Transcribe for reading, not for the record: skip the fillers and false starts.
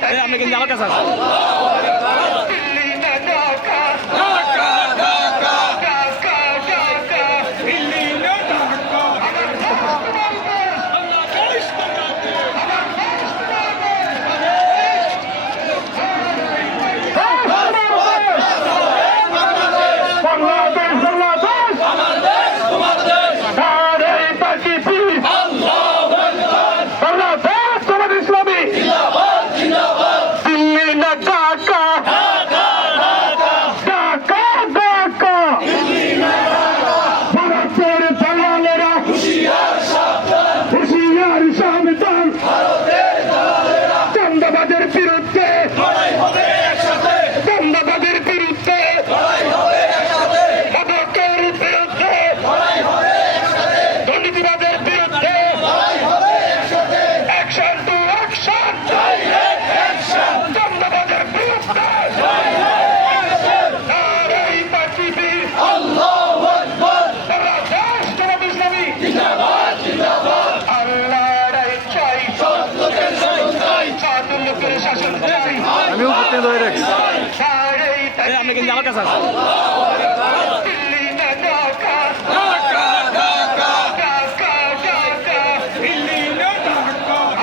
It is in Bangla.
আপনি কিন্তু আমার কাছে আছেন। চান্দাবাদের বিরুদ্ধে চান্দাবাদের বিরুদ্ধে মাদকের বিরুদ্ধে দুর্নীতিবাদের বিরুদ্ধে অ্যাকশন টু অ্যাকশন চান্দাবাদের বিরুদ্ধে নারাই তাকবীর আল্লাহু আকবার বাংলাদেশ জামাত ইসলামী জিন্দাবাদ জিন্দাবাদ আল্লাহর চাই সৎ লোকের শাসন চাই সৎ লোকের শাসন চাই আমিও করতে ধরে রাখি। নারাই আপনি কিন্তু আমার কাছে আছেন। তাকবীর